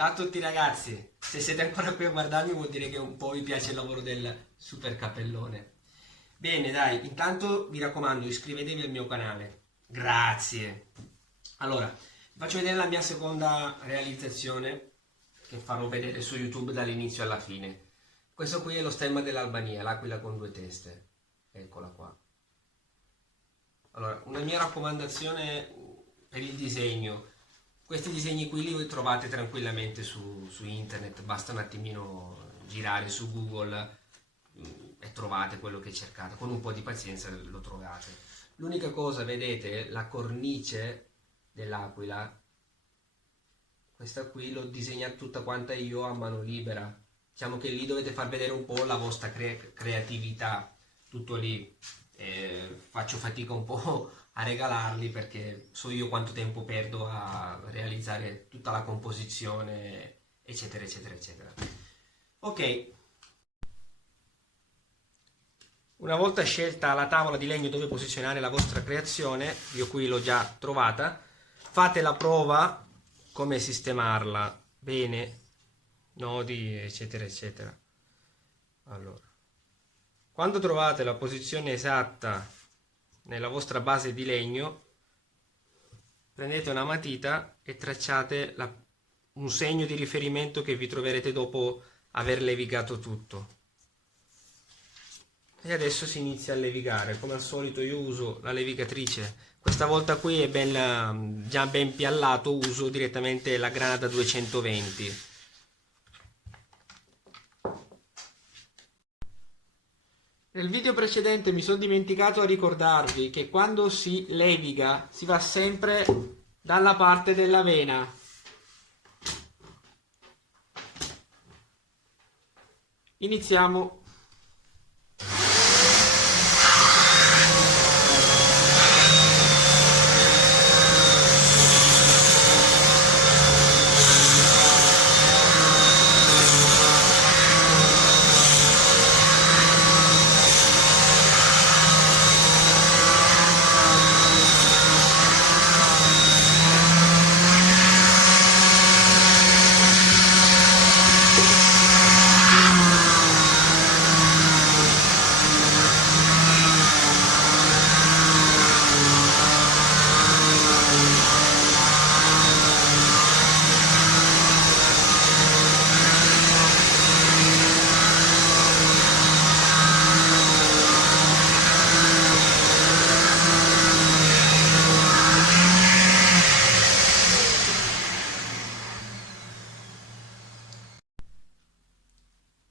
Ciao a tutti ragazzi, se siete ancora qui a guardarmi vuol dire che un po' vi piace il lavoro del super cappellone. Bene, dai, intanto vi raccomando, iscrivetevi al mio canale. Grazie. Allora, vi faccio vedere la mia seconda realizzazione che farò vedere su YouTube dall'inizio alla fine. Questo qui è lo stemma dell'Albania, l'aquila con due teste. Eccola qua. Allora, una mia raccomandazione per il disegno. Questi disegni qui li trovate tranquillamente su internet, basta un attimino girare su Google e trovate quello che cercate, con un po' di pazienza lo trovate. L'unica cosa, vedete, la cornice dell'aquila, questa qui l'ho disegnata tutta quanta io a mano libera. Diciamo che lì dovete far vedere un po' la vostra creatività, tutto lì. Faccio fatica un po' a regalarli perché so io quanto tempo perdo a realizzare tutta la composizione, eccetera, eccetera, eccetera. Ok, una volta scelta la tavola di legno dove posizionare la vostra creazione, io qui l'ho già trovata, fate la prova come sistemarla bene, nodi, eccetera, eccetera. Allora, quando trovate la posizione esatta nella vostra base di legno, prendete una matita e tracciate un segno di riferimento che vi troverete dopo aver levigato tutto. E adesso si inizia a levigare. Come al solito io uso la levigatrice, questa volta qui è già ben piallato, uso direttamente la Granada 220. Nel video precedente mi sono dimenticato a ricordarvi che quando si leviga si va sempre dalla parte della vena. Iniziamo.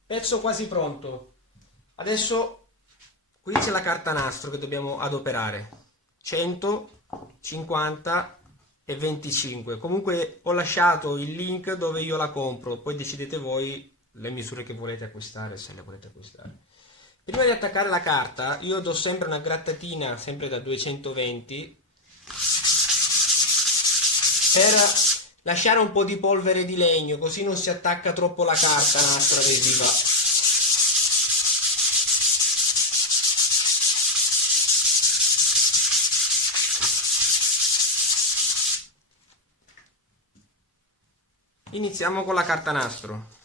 Pezzo quasi pronto. Adesso qui c'è la carta nastro che dobbiamo adoperare. 100, 50 e 25. Comunque ho lasciato il link dove io la compro, poi decidete voi le misure che volete acquistare, se le volete acquistare. Prima di attaccare la carta io do sempre una grattatina, sempre da 220, per lasciare un po' di polvere di legno, così non si attacca troppo la carta nastro adesiva. Iniziamo con la carta nastro.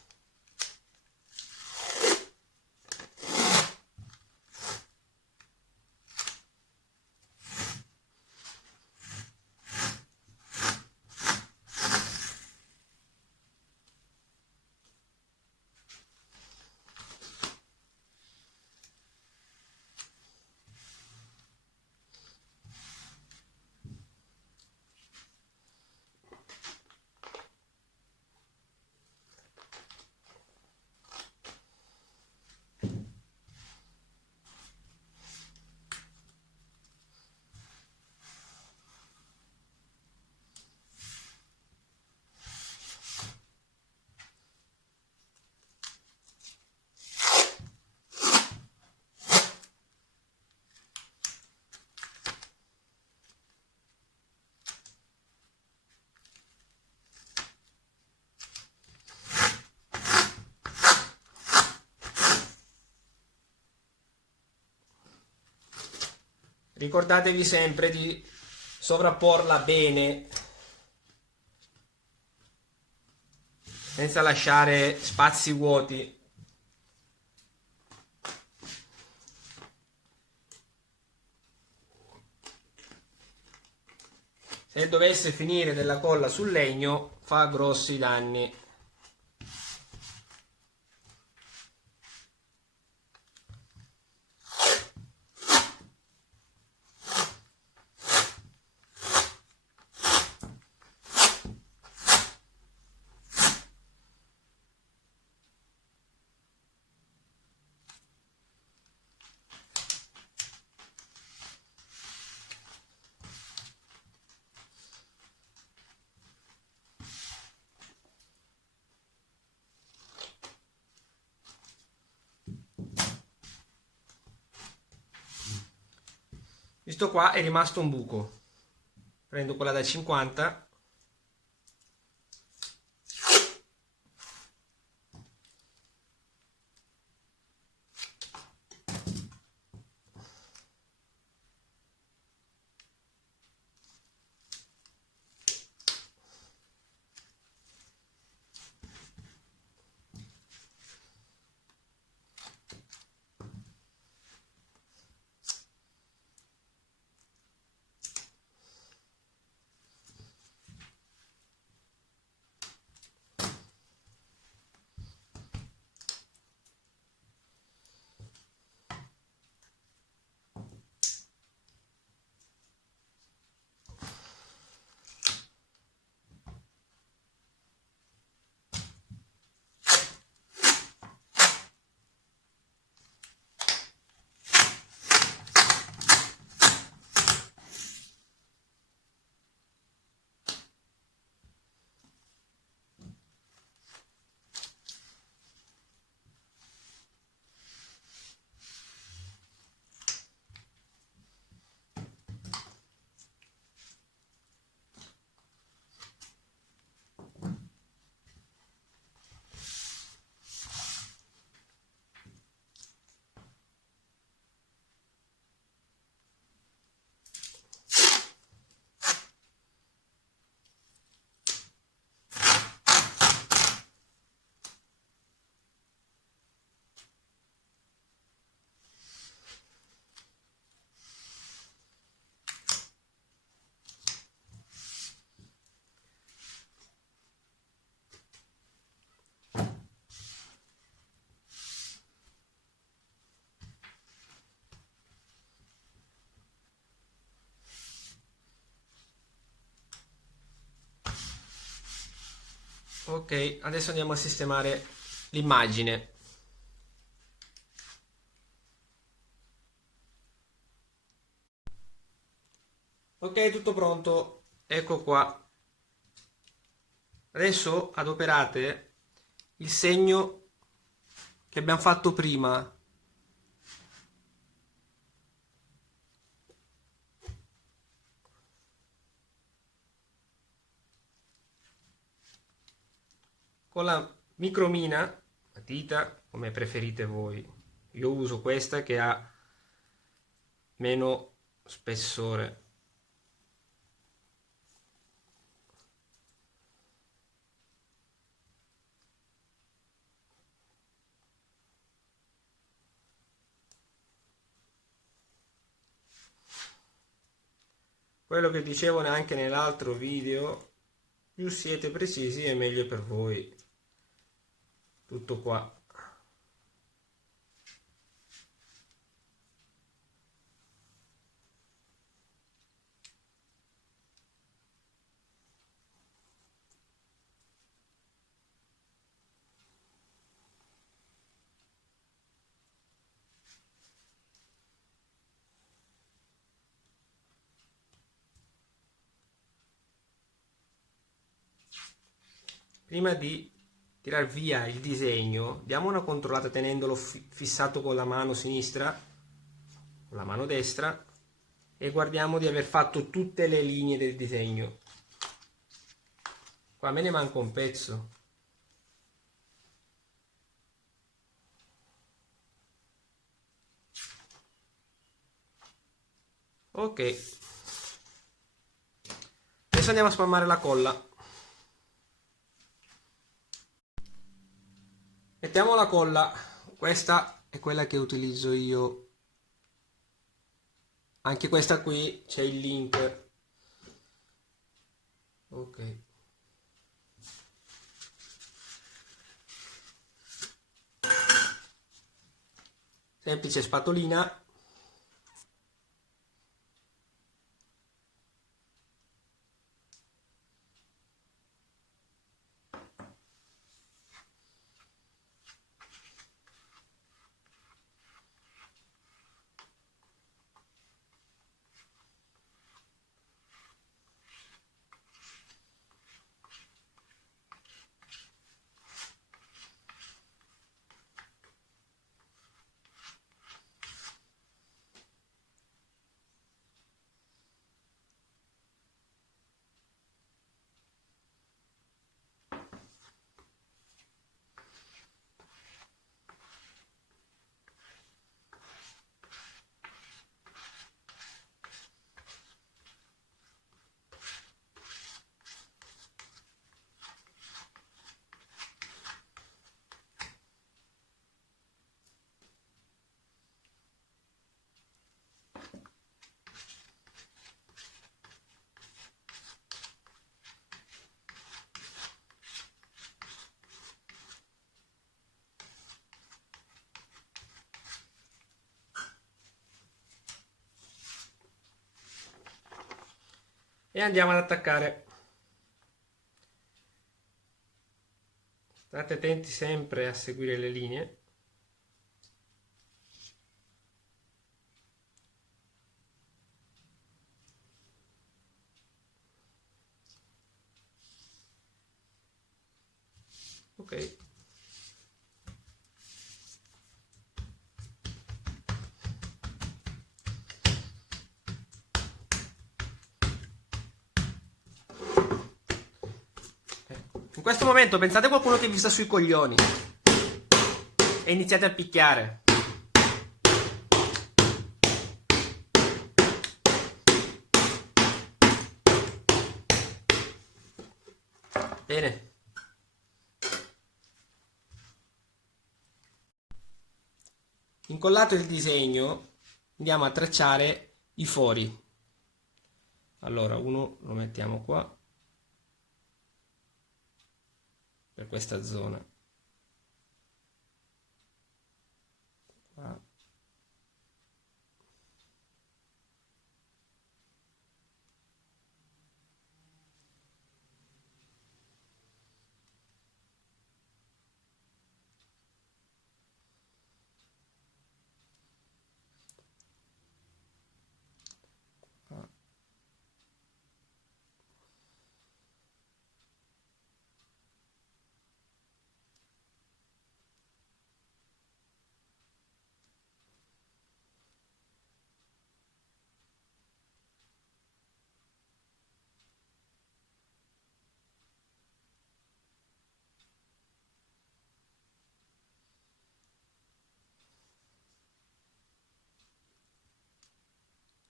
Ricordatevi sempre di sovrapporla bene senza lasciare spazi vuoti. Se dovesse finire della colla sul legno, fa grossi danni. Visto qua è rimasto un buco, prendo quella da 50, ok, adesso andiamo a sistemare l'immagine. Ok, tutto pronto, ecco qua. Adesso adoperate il segno che abbiamo fatto prima. Con la micromina, matita, come preferite voi. Io uso questa che ha meno spessore. Quello che dicevo anche nell'altro video, più siete precisi e meglio per voi. Tutto qua. Prima di tirar via il disegno, diamo una controllata tenendolo fissato con la mano sinistra, con la mano destra, e guardiamo di aver fatto tutte le linee del disegno. Qua me ne manca un pezzo. Ok. Adesso andiamo a spalmare la colla. Mettiamo la colla, questa è quella che utilizzo io, anche questa qui c'è il link. Ok, semplice spatolina. E andiamo ad attaccare. State attenti sempre a seguire le linee. Ok. In questo momento pensate a qualcuno che vi sta sui coglioni e iniziate a picchiare. Bene. Incollato il disegno, andiamo a tracciare i fori. Allora, uno lo mettiamo qua, per questa zona. Qua. Qua.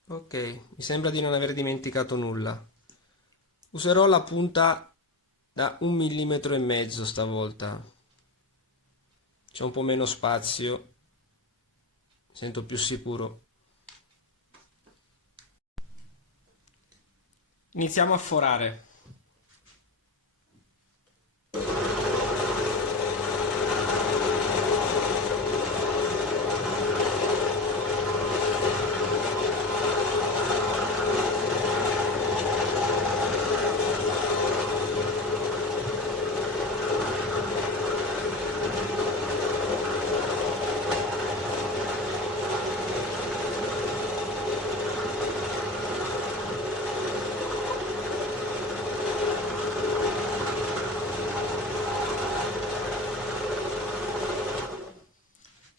Ok, mi sembra di non aver dimenticato nulla. Userò la punta da 1,5 mm stavolta. C'è un po' meno spazio, mi sento più sicuro. Iniziamo a forare.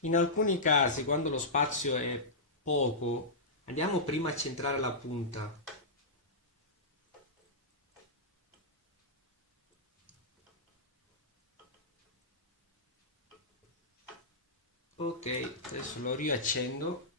In alcuni casi, quando lo spazio è poco, andiamo prima a centrare la punta. Ok, adesso lo riaccendo.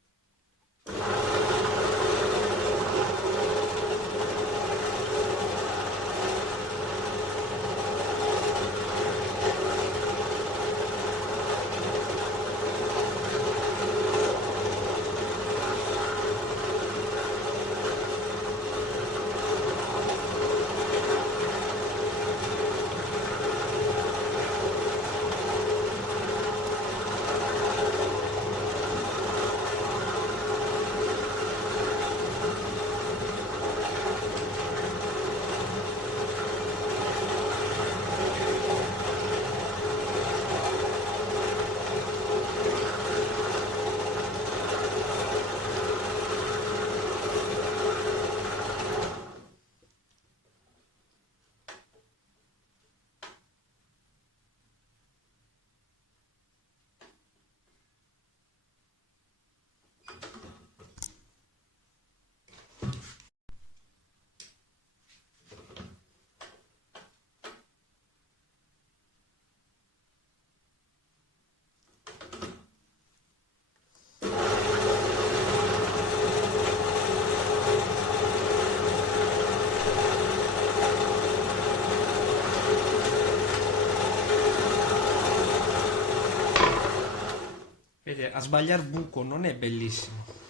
vedete, a sbagliare buco non è bellissimo.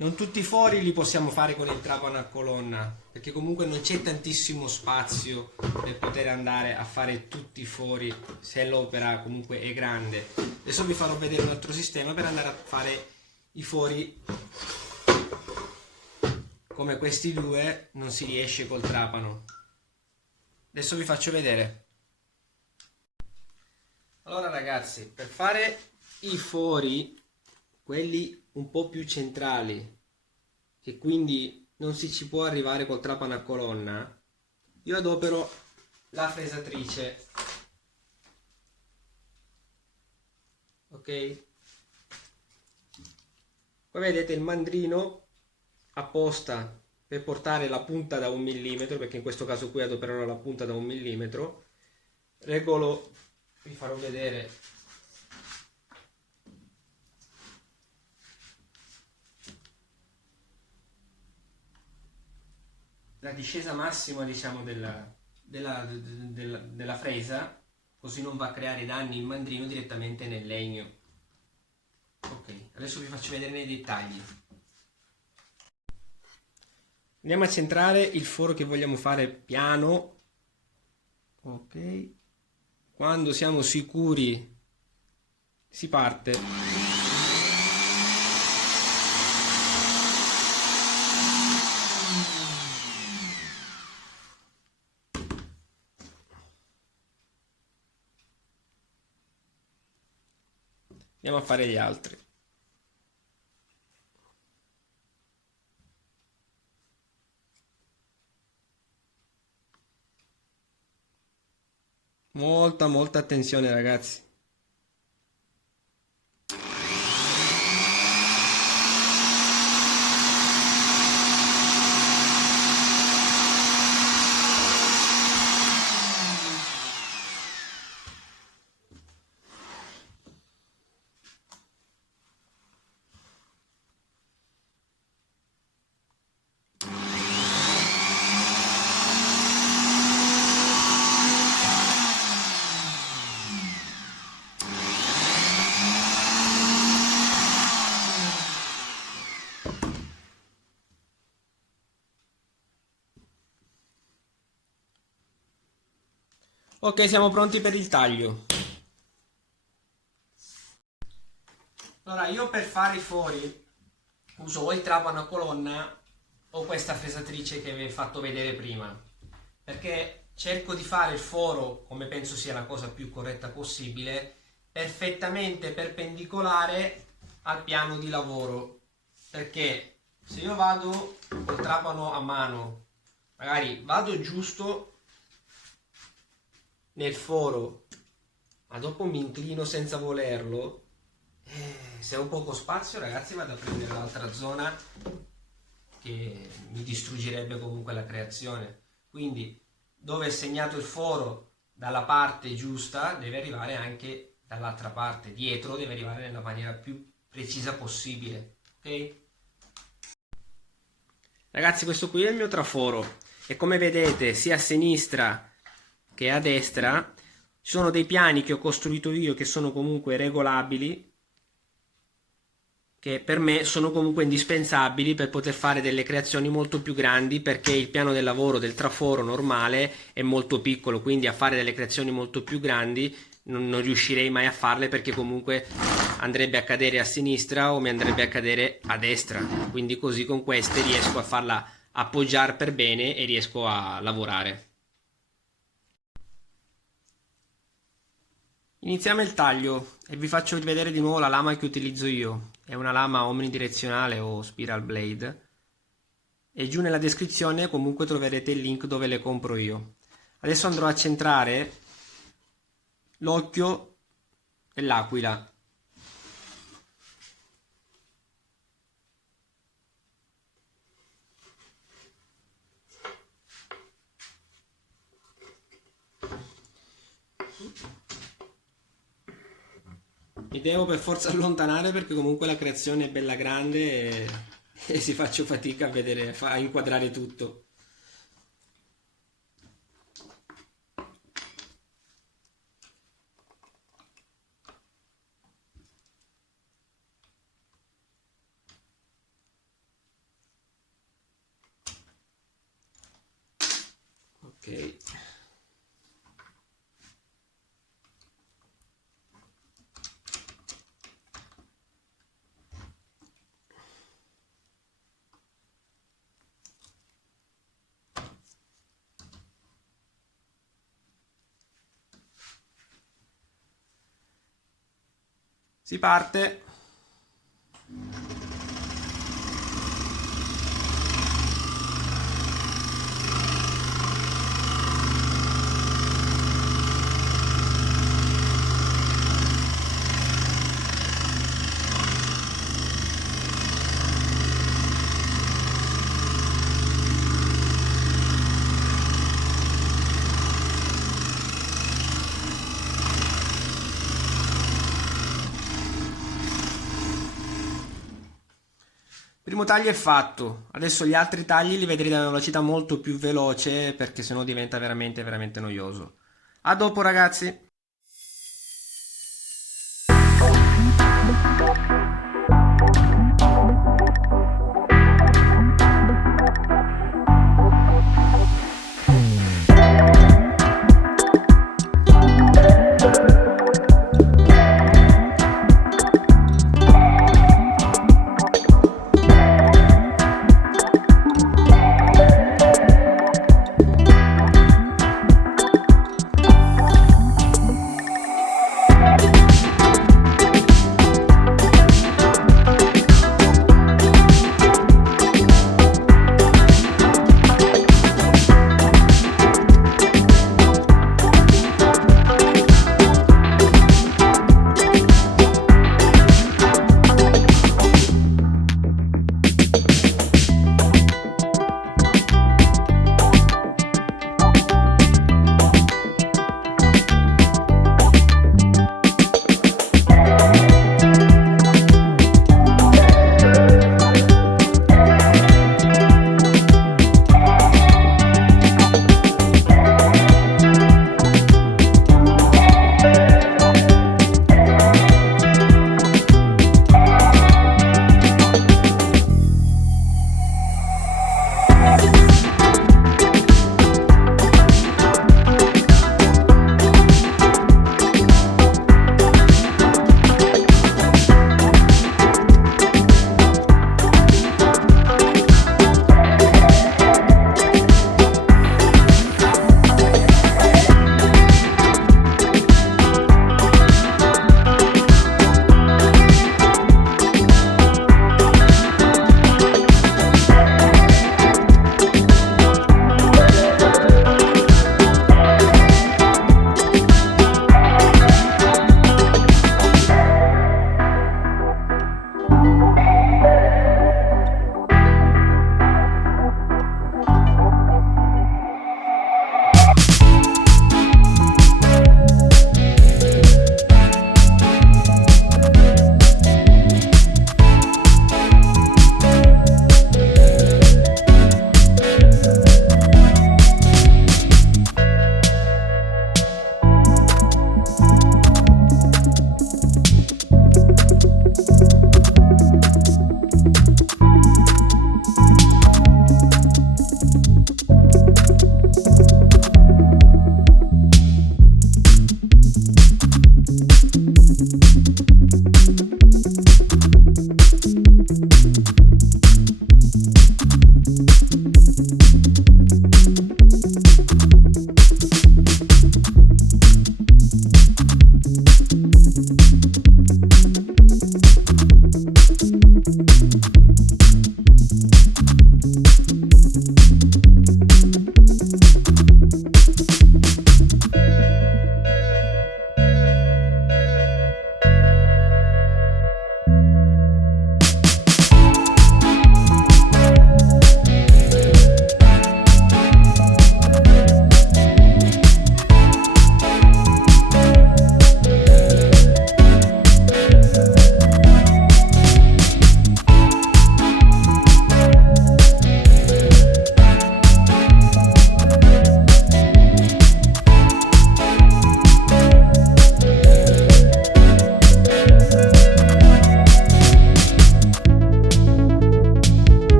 Non tutti i fori li possiamo fare con il trapano a colonna, perché comunque non c'è tantissimo spazio per poter andare a fare tutti i fori se l'opera comunque è grande. Adesso vi farò vedere un altro sistema per andare a fare i fori come questi due, non si riesce col trapano. Adesso vi faccio vedere. Allora ragazzi, per fare i fori, quelli un po' più centrali, che quindi non si ci può arrivare col trapano a colonna, io adopero la fresatrice. Ok? Poi vedete il mandrino apposta per portare la punta da 1 millimetro, perché in questo caso qui adopererò la punta da 1 millimetro. Regolo, vi farò vedere. La discesa massima, diciamo, della fresa, così non va a creare danni il mandrino direttamente nel legno. Ok, adesso vi faccio vedere nei dettagli. Andiamo a centrare il foro che vogliamo fare piano. Ok, quando siamo sicuri si parte. Andiamo a fare gli altri. Molta attenzione ragazzi. Ok, siamo pronti per il taglio. Allora, io per fare i fori uso o il trapano a colonna o questa fresatrice che vi ho fatto vedere prima, perché cerco di fare il foro, come penso sia la cosa più corretta possibile, perfettamente perpendicolare al piano di lavoro, perché se io vado col trapano a mano, magari vado giusto nel foro, ma dopo mi inclino senza volerlo, se ho poco spazio ragazzi vado a prendere l'altra zona che mi distruggerebbe comunque la creazione. Quindi dove è segnato il foro dalla parte giusta deve arrivare anche dall'altra parte, dietro deve arrivare nella maniera più precisa possibile. Ok ragazzi, questo qui è il mio traforo e come vedete sia a sinistra che a destra ci sono dei piani che ho costruito io che sono comunque regolabili, che per me sono comunque indispensabili per poter fare delle creazioni molto più grandi, perché il piano del lavoro del traforo normale è molto piccolo, quindi a fare delle creazioni molto più grandi non riuscirei mai a farle, perché comunque andrebbe a cadere a sinistra o mi andrebbe a cadere a destra, quindi così con queste riesco a farla appoggiare per bene e riesco a lavorare. Iniziamo il taglio e vi faccio vedere di nuovo la lama che utilizzo io. È una lama omnidirezionale o spiral blade, e giù nella descrizione comunque troverete il link dove le compro io. Adesso andrò a centrare l'occhio dell'aquila. Mi devo per forza allontanare perché comunque la creazione è bella grande e si faccio fatica a vedere, a inquadrare tutto. Ok. Si parte. Il primo taglio è fatto, adesso gli altri tagli li vedrete a una velocità molto più veloce, perché sennò diventa veramente veramente noioso. A dopo ragazzi!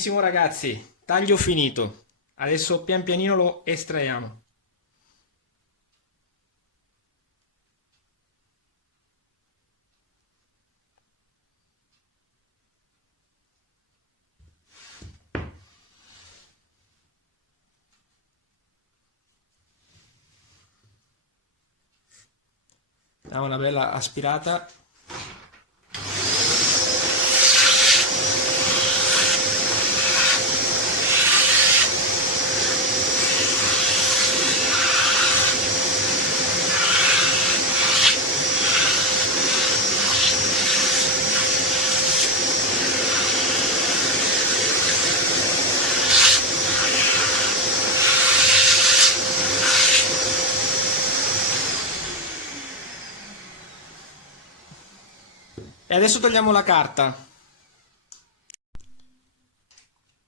Benissimo ragazzi, taglio finito. Adesso pian pianino lo estraiamo. Diamo una bella aspirata. E adesso togliamo la carta.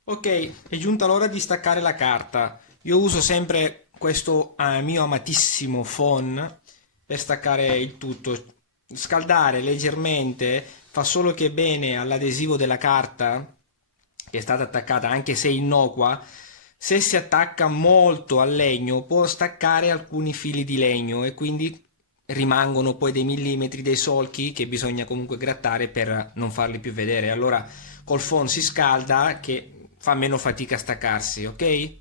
Ok, è giunta l'ora di staccare la carta. Io uso sempre questo mio amatissimo phon per staccare il tutto. Scaldare leggermente fa solo che bene all'adesivo della carta che è stata attaccata, anche se innocua. Se si attacca molto al legno può staccare alcuni fili di legno e quindi rimangono poi dei millimetri, dei solchi che bisogna comunque grattare per non farli più vedere. Allora col phon si scalda che fa meno fatica a staccarsi, ok?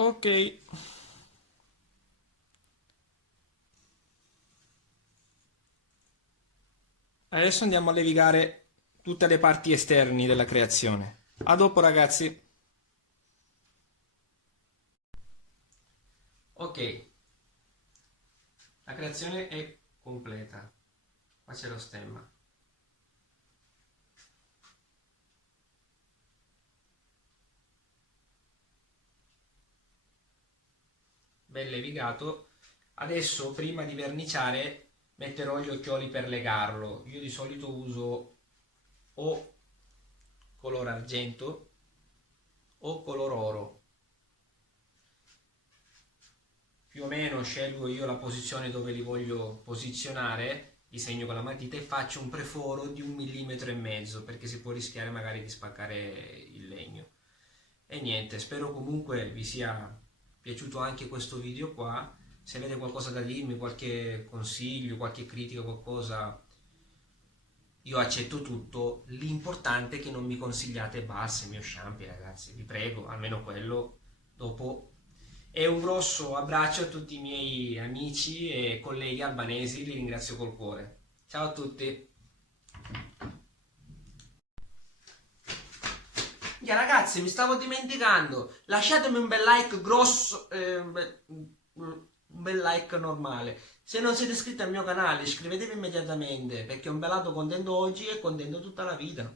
Ok. Adesso andiamo a levigare tutte le parti esterni della creazione. A dopo ragazzi. Ok, la creazione è completa. Qua c'è lo stemma. Ben levigato. Adesso prima di verniciare metterò gli occhioli per legarlo. Io di solito uso o color argento o color oro. Più o meno scelgo io la posizione dove li voglio posizionare, disegno con la matita e faccio un preforo di 1,5 mm perché si può rischiare magari di spaccare il legno. E niente, spero comunque vi sia piaciuto anche questo video qua. Se avete qualcosa da dirmi, qualche consiglio, qualche critica, qualcosa, io accetto tutto. L'importante è che non mi consigliate balsami o shampoo, ragazzi, vi prego, almeno quello. Dopo. E un grosso abbraccio a tutti i miei amici e colleghi albanesi, li ringrazio col cuore. Ciao a tutti. Ragazzi, mi stavo dimenticando, lasciatemi un bel like grosso, un bel like normale. Se non siete iscritti al mio canale, iscrivetevi immediatamente perché ho un belato contento oggi e contento tutta la vita.